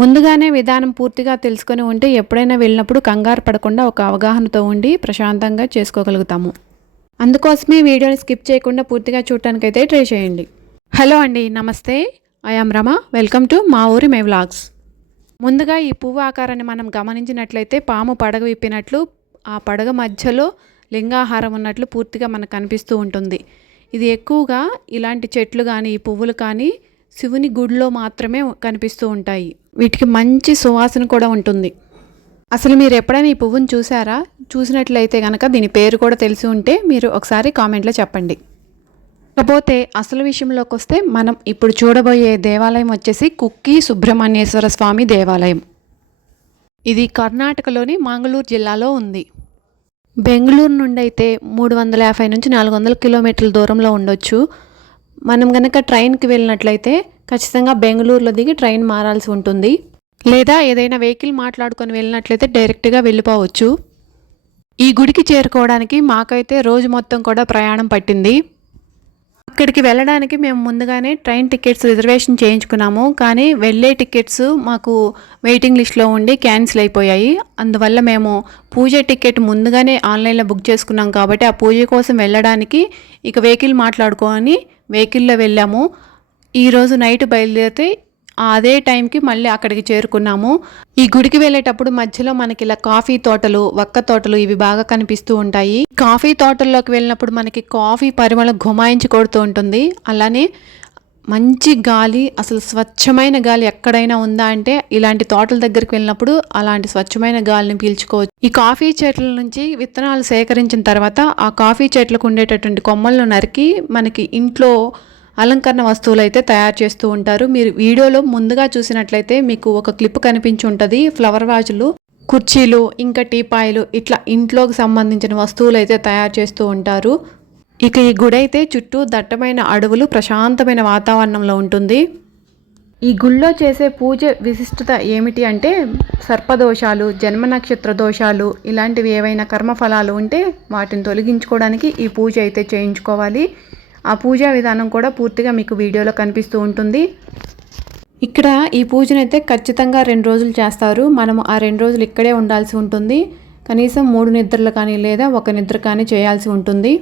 ముందుగానే విధానం పూర్తిగా తెలుసుకొని ఉంటే ఎప్పుడైనా వెళ్ళినప్పుడు కంగారు పడకుండా ఒక అవగాహనతో ఉండి ప్రశాంతంగా చేసుకోగలుగుతాము. అందుకోసమే వీడియోని స్కిప్ చేయకుండా పూర్తిగా చూడటానికైతే ట్రై చేయండి. హలో అండి, నమస్తే. I am Rama. Welcome to మా ఊరి మే వ్లాగ్స్. ముందుగా ఈ పువ్వు ఆకారాన్ని మనం గమనించినట్లయితే పాము పడగ విప్పినట్లు, ఆ పడగ మధ్యలో లింగాహారం ఉన్నట్లు పూర్తిగా మనకు కనిపిస్తూ ఉంటుంది. ఇది ఎక్కువగా ఇలాంటి చెట్లు కానీ ఈ పువ్వులు కానీ శివుని గుడిలో మాత్రమే కనిపిస్తూ ఉంటాయి. వీటికి మంచి సువాసన కూడా ఉంటుంది. అసలు మీరు ఎప్పుడైనా ఈ పువ్వును చూసారా? చూసినట్లయితే కనుక దీని పేరు కూడా తెలిసి ఉంటే మీరు ఒకసారి కామెంట్లో చెప్పండి. కాకపోతే అసలు విషయంలోకి వస్తే మనం ఇప్పుడు చూడబోయే దేవాలయం వచ్చేసి కుక్కి సుబ్రహ్మణ్యేశ్వర స్వామి దేవాలయం. ఇది కర్ణాటకలోని మంగళూరు జిల్లాలో ఉంది. బెంగళూరు నుండి అయితే 350 నుంచి 400 కిలోమీటర్ల దూరంలో ఉండొచ్చు. మనం కనుక ట్రైన్కి వెళ్ళినట్లయితే ఖచ్చితంగా బెంగళూరులో దిగి ట్రైన్ మారాల్సి ఉంటుంది. లేదా ఏదైనా వెహికల్ మాట్లాడుకొని వెళ్ళినట్లయితే డైరెక్ట్గా వెళ్ళిపోవచ్చు. ఈ గుడికి చేరుకోవడానికి మాకైతే రోజు మొత్తం కూడా ప్రయాణం పట్టింది. అక్కడికి వెళ్ళడానికి మేము ముందుగానే ట్రైన్ టికెట్స్ రిజర్వేషన్ చేయించుకున్నాము. కానీ వెళ్ళే టికెట్స్ మాకు వెయిటింగ్ లిస్ట్లో ఉండి క్యాన్సిల్ అయిపోయాయి. అందువల్ల మేము పూజ టికెట్ ముందుగానే ఆన్లైన్లో బుక్ చేసుకున్నాం కాబట్టి ఆ పూజ కోసం వెళ్ళడానికి ఇక వెహికల్ మాట్లాడుకొని వెహికల్లో వెళ్ళాము. ఈరోజు నైట్ బయలుదేరితే అదే టైంకి మళ్ళీ అక్కడికి చేరుకున్నాము. ఈ గుడికి వెళ్ళేటప్పుడు మధ్యలో మనకి ఇలా కాఫీ తోటలు, వక్క తోటలు ఇవి బాగా కనిపిస్తూ ఉంటాయి. కాఫీ తోటల్లోకి వెళ్ళినప్పుడు మనకి కాఫీ పరిమళం గుమాయించి కొడుతూ ఉంటుంది. అలానే మంచి గాలి, అసలు స్వచ్ఛమైన గాలి ఎక్కడైనా ఉందా అంటే ఇలాంటి తోటల దగ్గరికి వెళ్ళినప్పుడు అలాంటి స్వచ్ఛమైన గాలిని పీల్చుకోవచ్చు. ఈ కాఫీ చెట్ల నుంచి విత్తనాలు సేకరించిన తర్వాత ఆ కాఫీ చెట్లకు ఉండేటటువంటి కొమ్మలను నరికి మనకి ఇంట్లో అలంకరణ వస్తువులు అయితే తయారు చేస్తూ ఉంటారు. మీరు వీడియోలో ముందుగా చూసినట్లయితే మీకు ఒక క్లిప్ కనిపించి ఉంటుంది. ఫ్లవర్ వాజులు, కుర్చీలు, ఇంకా టీపాయిలు, ఇట్లా ఇంట్లోకి సంబంధించిన వస్తువులు అయితే తయారు చేస్తూ ఉంటారు. ఇక ఈ గుడి అయితే చుట్టూ దట్టమైన అడవులు, ప్రశాంతమైన వాతావరణంలో ఉంటుంది. ఈ గుళ్ళో చేసే పూజ విశిష్టత ఏమిటి అంటే సర్పదోషాలు, జన్మ నక్షత్ర దోషాలు ఇలాంటివి ఏవైనా కర్మఫలాలు ఉంటే వాటిని తొలగించుకోవడానికి ఈ పూజ అయితే చేయించుకోవాలి. ఆ పూజా విధానం కూడా పూర్తిగా మీకు వీడియోలో కనిపిస్తూ ఉంటుంది. ఇక్కడ ఈ పూజనైతే ఖచ్చితంగా 2 రోజులు చేస్తారు. మనము ఆ 2 రోజులు ఇక్కడే ఉండాల్సి ఉంటుంది. కనీసం 3 నిద్రలు కానీ లేదా 1 నిద్ర కానీ చేయాల్సి ఉంటుంది.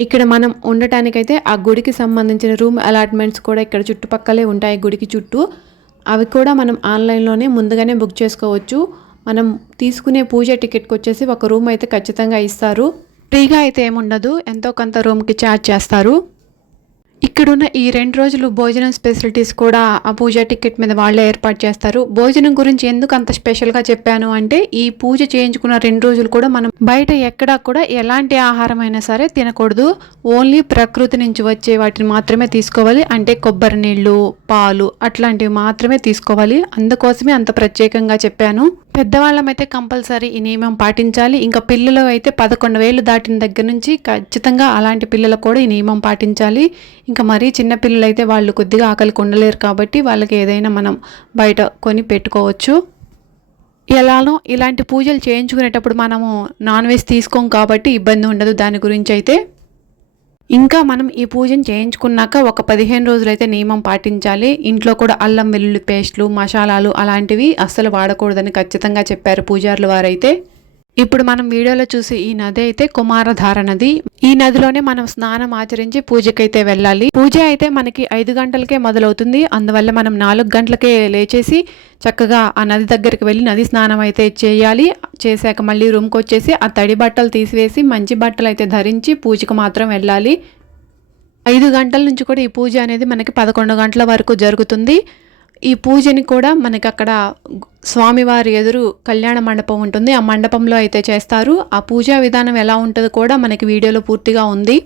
ఇక్కడ మనం ఉండటానికైతే ఆ గుడికి సంబంధించిన రూమ్ అలాట్మెంట్స్ కూడా ఇక్కడ చుట్టుపక్కలే ఉంటాయి. గుడికి చుట్టూ అవి కూడా మనం ఆన్లైన్లోనే ముందుగానే బుక్ చేసుకోవచ్చు. మనం తీసుకునే పూజ టికెట్కి వచ్చేసి ఒక రూమ్ అయితే ఖచ్చితంగా ఇస్తారు. ఫ్రీగా అయితే ఏముండదు, ఎంతో కొంత రూమ్కి ఛార్జ్ చేస్తారు. ఇక్కడున్న ఈ 2 రోజులు భోజనం ఫెసిలిటీస్ కూడా ఆ పూజ టికెట్ మీద వాళ్ళే ఏర్పాటు చేస్తారు. భోజనం గురించి ఎందుకు అంత స్పెషల్గా చెప్పాను అంటే ఈ పూజ చేయించుకున్న 2 రోజులు కూడా మనం బయట ఎక్కడా కూడా ఎలాంటి ఆహారం అయినా సరే తినకూడదు. ఓన్లీ ప్రకృతి నుంచి వచ్చే వాటిని మాత్రమే తీసుకోవాలి. అంటే కొబ్బరి నీళ్ళు, పాలు అట్లాంటివి మాత్రమే తీసుకోవాలి. అందుకోసమే అంత ప్రత్యేకంగా చెప్పాను. పెద్దవాళ్ళమైతే కంపల్సరీ ఈ నియమం పాటించాలి. ఇంకా పిల్లలు అయితే 11 ఏళ్ళు దాటిన దగ్గర నుంచి ఖచ్చితంగా అలాంటి పిల్లలు కూడా ఈ నియమం పాటించాలి. ఇంకా మరీ చిన్నపిల్లలు అయితే వాళ్ళు కొద్దిగా ఆకలికి ఉండలేరు కాబట్టి వాళ్ళకి ఏదైనా మనం బయట కొని పెట్టుకోవచ్చు. ఎలానో ఇలాంటి పూజలు చేయించుకునేటప్పుడు మనము నాన్ వెజ్ తీసుకోం కాబట్టి ఇబ్బంది ఉండదు దాని గురించి అయితే. ఇంకా మనం ఈ పూజను చేయించుకున్నాక ఒక 15 రోజులైతే నియమం పాటించాలి. ఇంట్లో కూడా అల్లం వెల్లుల్లి పేస్ట్లు, మసాలాలు అలాంటివి అస్సలు వాడకూడదని ఖచ్చితంగా చెప్పారు పూజారులు వారైతే. ఇప్పుడు మనం వీడియోలో చూసి ఈ నది అయితే కుమారధార నది. ఈ నదిలోనే మనం స్నానం ఆచరించి పూజకైతే వెళ్ళాలి. పూజ అయితే మనకి 5 గంటలకే మొదలవుతుంది. అందువల్ల మనం 4 గంటలకే లేచేసి చక్కగా ఆ నది దగ్గరికి వెళ్ళి నది స్నానం అయితే చేయాలి. చేశాక మళ్ళీ రూమ్కి వచ్చేసి ఆ తడి బట్టలు తీసివేసి మంచి బట్టలు అయితే ధరించి పూజకు మాత్రం వెళ్ళాలి. 5 గంటల నుంచి కూడా ఈ పూజ అనేది మనకి 11 గంటల వరకు జరుగుతుంది. ఈ పూజని కూడా మనకి అక్కడ స్వామివారి ఎదురు కళ్యాణ మండపం ఉంటుంది. ఆ మండపంలో అయితే చేస్తారు. ఆ పూజా విధానం ఎలా ఉంటుందో కూడా మనకి వీడియోలో పూర్తిగా ఉంది.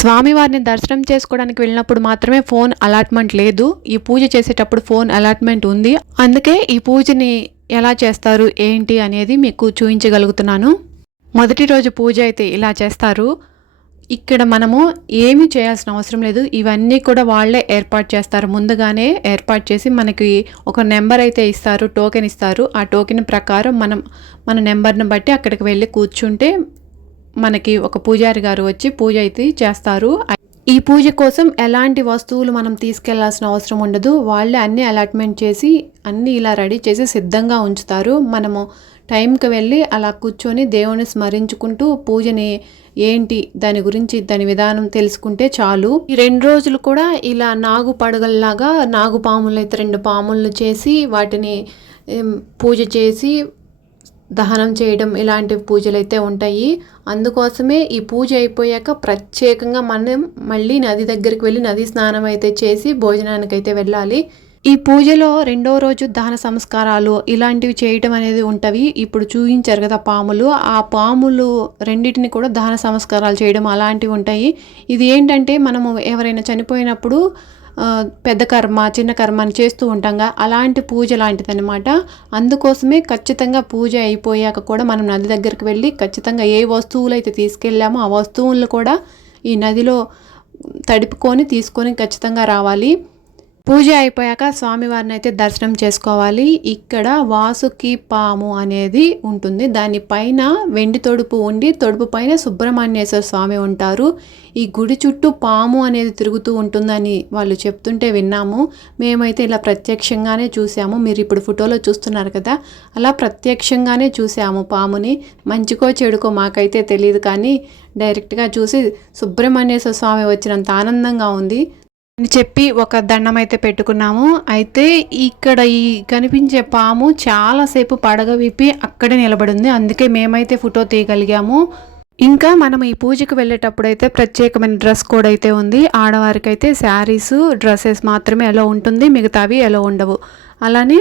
స్వామివారిని దర్శనం చేసుకోవడానికి వెళ్ళినప్పుడు మాత్రమే ఫోన్ అలాట్మెంట్ లేదు. ఈ పూజ చేసేటప్పుడు ఫోన్ అలాట్మెంట్ ఉంది. అందుకే ఈ పూజని ఎలా చేస్తారు ఏంటి అనేది మీకు చూపించగలుగుతున్నాను. మొదటి రోజు పూజ అయితే ఇలా చేస్తారు. ఇక్కడ మనము ఏమీ చేయాల్సిన అవసరం లేదు. ఇవన్నీ కూడా వాళ్ళే ఏర్పాటు చేస్తారు. ముందుగానే ఏర్పాటు చేసి మనకి ఒక నెంబర్ అయితే ఇస్తారు, టోకెన్ ఇస్తారు. ఆ టోకెన్ ప్రకారం మన నెంబర్ని బట్టి అక్కడికి వెళ్ళి కూర్చుంటే మనకి ఒక పూజారి గారు వచ్చి పూజ అయితే చేస్తారు. ఈ పూజ కోసం ఎలాంటి వస్తువులు మనం తీసుకెళ్లాల్సిన అవసరం ఉండదు. వాళ్ళే అన్నీ అలాట్మెంట్ చేసి అన్నీ ఇలా రెడీ చేసి సిద్ధంగా ఉంచుతారు. మనము టైంకి వెళ్ళి అలా కూర్చొని దేవుని స్మరించుకుంటూ పూజని ఏంటి దాని గురించి దాని విధానం తెలుసుకుంటే చాలు. ఈ 2 రోజులు కూడా ఇలా నాగు పడగల్లాగా నాగు పాములు అయితే 2 పాములను చేసి వాటిని పూజ చేసి దహనం చేయడం ఇలాంటి పూజలు అయితే ఉంటాయి. అందుకోసమే ఈ పూజ అయిపోయాక ప్రత్యేకంగా మనం మళ్ళీ నది దగ్గరికి వెళ్ళి నది స్నానం అయితే చేసి భోజనానికి అయితే వెళ్ళాలి. ఈ పూజలో 2వ రోజు దహన సంస్కారాలు ఇలాంటివి చేయటం అనేది ఉంటవి. ఇప్పుడు చూపించారు కదా పాములు, ఆ పాములు రెండింటిని కూడా దహన సంస్కారాలు చేయడం అలాంటివి ఉంటాయి. ఇది ఏంటంటే మనము ఎవరైనా చనిపోయినప్పుడు పెద్ద కర్మ చిన్న కర్మ అని చేస్తూ ఉంటాంగా, అలాంటి పూజ లాంటిదన్నమాట. అందుకోసమే ఖచ్చితంగా పూజ అయిపోయాక కూడా మనం నది దగ్గరికి వెళ్ళి ఖచ్చితంగా ఏ వస్తువులు అయితే తీసుకెళ్ళామో ఆ వస్తువులను కూడా ఈ నదిలో తడుపుకొని తీసుకొని ఖచ్చితంగా రావాలి. పూజ అయిపోయాక స్వామివారిని అయితే దర్శనం చేసుకోవాలి. ఇక్కడ వాసుకి పాము అనేది ఉంటుంది. దానిపైన వెండి తొడుపు ఉండి తొడుపు పైన సుబ్రహ్మణ్యేశ్వర స్వామి ఉంటారు. ఈ గుడి చుట్టూ పాము అనేది తిరుగుతూ ఉంటుందని వాళ్ళు చెప్తుంటే విన్నాము. మేమైతే ఇలా ప్రత్యక్షంగానే చూసాము. మీరు ఇప్పుడు ఫోటోలో చూస్తున్నారు కదా, అలా ప్రత్యక్షంగానే చూసాము పాముని. మంచికో చెడుకో మాకైతే తెలియదు, కానీ డైరెక్ట్గా చూసి సుబ్రహ్మణ్యేశ్వర స్వామి వచ్చినంత ఆనందంగా ఉంది అని చెప్పి ఒక దండం అయితే పెట్టుకున్నాము. అయితే ఇక్కడ ఈ కనిపించే పాము చాలాసేపు పడగ విప్పి అక్కడే నిలబడింది. అందుకే మేమైతే ఫోటో తీయగలిగాము. ఇంకా మనం ఈ పూజకు వెళ్ళేటప్పుడు అయితే ప్రత్యేకమైన డ్రెస్ కోడ్ అయితే ఉంది. ఆడవారికి అయితే శారీస్ డ్రెస్సెస్ మాత్రమే ఎలా ఉంటుంది, మిగతావి ఎలా ఉండవు. అలానే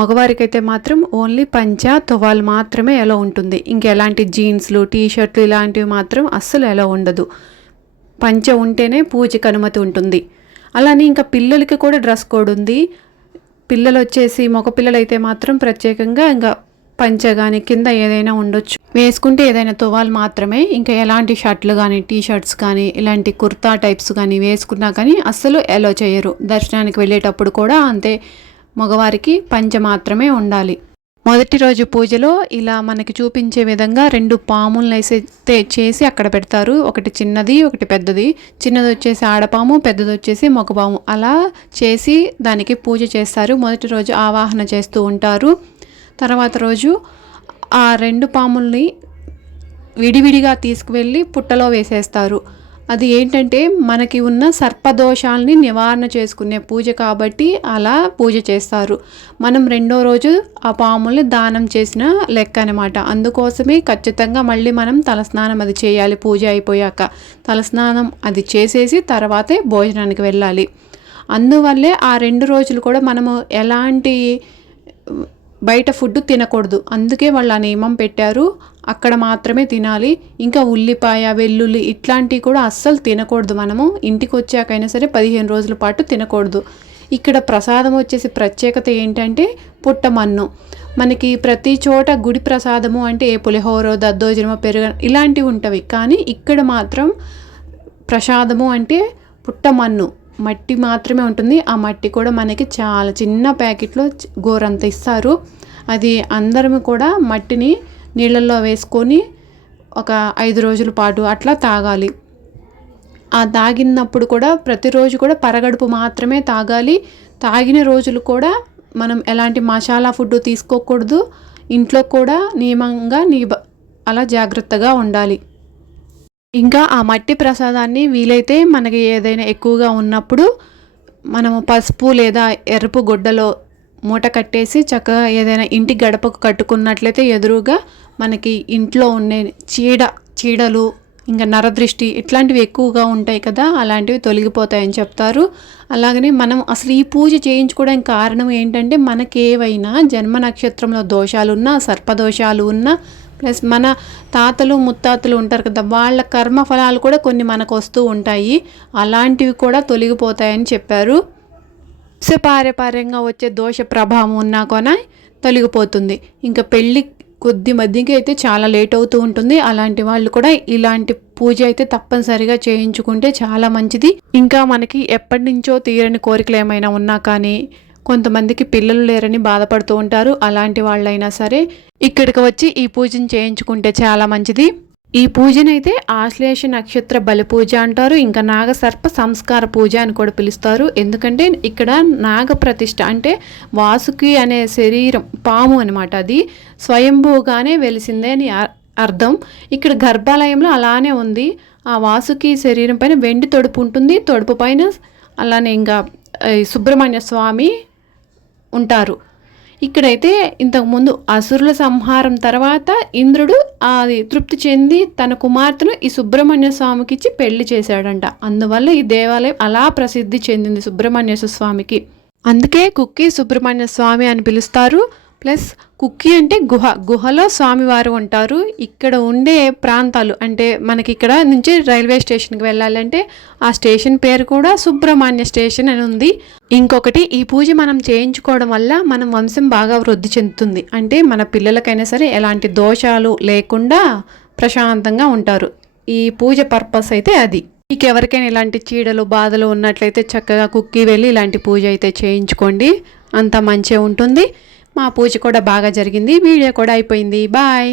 మగవారికైతే మాత్రం ఓన్లీ పంచ తువాలు మాత్రమే ఎలా ఉంటుంది. ఇంకెలాంటి జీన్స్లు టీషర్ట్లు ఇలాంటివి మాత్రం అస్సలు ఎలా ఉండదు. పంచ ఉంటేనే పూజకి అనుమతి ఉంటుంది. అలానే ఇంకా పిల్లలకి కూడా డ్రెస్ కోడ్ ఉంది. పిల్లలు వచ్చేసి మగ పిల్లలు అయితే మాత్రం ప్రత్యేకంగా ఇంకా పంచ కానీ కింద ఏదైనా ఉండొచ్చు, వేసుకుంటే ఏదైనా తువాలు మాత్రమే. ఇంకా ఎలాంటి షర్ట్లు కానీ టీ షర్ట్స్ కానీ ఇలాంటి కుర్తా టైప్స్ కానీ వేసుకున్నా కానీ అస్సలు ఎలో చేయరు. దర్శనానికి వెళ్ళేటప్పుడు కూడా అంతే, మగవారికి పంచ మాత్రమే ఉండాలి. మొదటి రోజు పూజలో ఇలా మనకి చూపించే విధంగా 2 పాములను అయితే చేసి అక్కడ పెడతారు. ఒకటి చిన్నది ఒకటి పెద్దది. చిన్నది వచ్చేసి ఆడపాము, పెద్దది వచ్చేసి మగపాము. అలా చేసి దానికి పూజ చేస్తారు. మొదటి రోజు ఆవాహన చేస్తూ ఉంటారు. తర్వాత రోజు ఆ 2 పాముల్ని విడివిడిగా తీసుకువెళ్ళి పుట్టలో వేసేస్తారు. అది ఏంటంటే మనకి ఉన్న సర్పదోషాలని నివారణ చేసుకునే పూజ కాబట్టి అలా పూజ చేస్తారు. మనం 2వ రోజు ఆ పాముల్ని దానం చేసిన లెక్క అనమాట. అందుకోసమే ఖచ్చితంగా మళ్ళీ మనం తలస్నానం అది చేయాలి. పూజ అయిపోయాక తలస్నానం అది చేసేసి తర్వాతే భోజనానికి వెళ్ళాలి. అందువల్లే ఆ 2 రోజులు కూడా మనము ఎలాంటి బయట ఫుడ్ తినకూడదు. అందుకే వాళ్ళు ఆ నియమం పెట్టారు, అక్కడ మాత్రమే తినాలి. ఇంకా ఉల్లిపాయ వెల్లుల్లి ఇట్లాంటివి కూడా అస్సలు తినకూడదు. మనము ఇంటికి వచ్చాకైనా సరే 15 రోజుల పాటు తినకూడదు. ఇక్కడ ప్రసాదం వచ్చేసి ప్రత్యేకత ఏంటంటే పుట్టమన్ను. మనకి ప్రతి చోట గుడి ప్రసాదము అంటే ఏ పులిహోర దద్దోజనమో పెరుగు ఇలాంటివి ఉంటవి, కానీ ఇక్కడ మాత్రం ప్రసాదము అంటే పుట్టమన్ను మట్టి మాత్రమే ఉంటుంది. ఆ మట్టి కూడా మనకి చాలా చిన్న ప్యాకెట్లో గోరంత ఇస్తారు. అది అందరం కూడా మట్టిని నీళ్ళల్లో వేసుకొని ఒక 5 రోజుల పాటు అట్లా తాగాలి. ఆ తాగినప్పుడు కూడా ప్రతిరోజు కూడా పరగడుపు మాత్రమే తాగాలి. తాగిన రోజులు కూడా మనం ఎలాంటి మసాలా ఫుడ్ తీసుకోకూడదు. ఇంట్లో కూడా నియమంగా అలా జాగ్రత్తగా ఉండాలి. ఇంకా ఆ మట్టి ప్రసాదాన్ని వీలైతే మనకి ఏదైనా ఎక్కువగా ఉన్నప్పుడు మనము పసుపు లేదా ఎరుపు గుడ్డలో మూట కట్టేసి చక్కగా ఏదైనా ఇంటి గడపకు కట్టుకున్నట్లయితే ఎదురుగా మనకి ఇంట్లో ఉండే చీడలు ఇంకా నరదృష్టి ఇట్లాంటివి ఎక్కువగా ఉంటాయి కదా, అలాంటివి తొలగిపోతాయని చెప్తారు. అలాగనే మనం అసలు ఈ పూజ చేయించుకోవడానికి కారణం ఏంటంటే మనకి ఏవైనా జన్మ నక్షత్రంలో దోషాలున్నా సర్పదోషాలు ఉన్నా ప్లస్ మన తాతలు ముత్తాతలు ఉంటారు కదా, వాళ్ళ కర్మ ఫలాలు కూడా కొన్ని మనకు వస్తూ ఉంటాయి. అలాంటివి కూడా తొలగిపోతాయని చెప్పారు. పారపార్యంగా వచ్చే దోష ప్రభావం ఉన్నా కొన తొలగిపోతుంది. ఇంకా పెళ్ళి కొద్ది మధ్యకి అయితే చాలా లేట్ అవుతూ ఉంటుంది. అలాంటి వాళ్ళు కూడా ఇలాంటి పూజ అయితే తప్పనిసరిగా చేయించుకుంటే చాలా మంచిది. ఇంకా మనకి ఎప్పటి నుంచో తీరని కోరికలు ఏమైనా ఉన్నా కానీ, కొంతమందికి పిల్లలు లేరని బాధపడుతూ ఉంటారు. అలాంటి వాళ్ళైనా సరే ఇక్కడికి వచ్చి ఈ పూజను చేయించుకుంటే చాలా మంచిది. ఈ పూజనైతే ఆశ్లేష నక్షత్ర బలి పూజ అంటారు. ఇంకా నాగసర్ప సంస్కార పూజ అని కూడా పిలుస్తారు. ఎందుకంటే ఇక్కడ నాగ ప్రతిష్ఠ అంటే వాసుకి అనే శరీరం పాము అనమాట, అది స్వయంభూగానే వెలిసిందే అని అర్థం. ఇక్కడ గర్భాలయంలో అలానే ఉంది. ఆ వాసుకి శరీరం పైన వెండి తొడుపు ఉంటుంది, తొడుపు పైన అలానే ఇంకా సుబ్రహ్మణ్య స్వామి ఉంటారు. ఇక్కడైతే ఇంతకుముందు అసురుల సంహారం తర్వాత ఇంద్రుడు అది తృప్తి చెంది తన కుమార్తెను ఈ సుబ్రహ్మణ్య స్వామికి ఇచ్చి పెళ్లి చేశాడంట. అందువల్ల ఈ దేవాలయం అలా ప్రసిద్ధి చెందింది సుబ్రహ్మణ్య స్వామికి. అందుకే కుక్కి సుబ్రహ్మణ్య స్వామి అని పిలుస్తారు. ప్లస్ కుక్కి అంటే గుహలో స్వామివారు ఉంటారు. ఇక్కడ ఉండే ప్రాంతాలు అంటే మనకి ఇక్కడ నుంచి రైల్వే స్టేషన్కి వెళ్ళాలంటే ఆ స్టేషన్ పేరు కూడా సుబ్రహ్మణ్య స్టేషన్ అని ఉంది. ఇంకొకటి, ఈ పూజ మనం చేయించుకోవడం వల్ల మన వంశం బాగా వృద్ధి చెందుతుంది. అంటే మన పిల్లలకైనా సరే ఎలాంటి దోషాలు లేకుండా ప్రశాంతంగా ఉంటారు. ఈ పూజ పర్పస్ అయితే అది. మీకు ఎవరికైనా ఇలాంటి చీడలు బాధలు ఉన్నట్లయితే చక్కగా కుక్కి వెళ్ళి ఇలాంటి పూజ అయితే చేయించుకోండి, అంత మంచిగా ఉంటుంది. మా పూజ కూడా బాగా జరిగింది. వీడియో కూడా అయిపోయింది. బాయ్.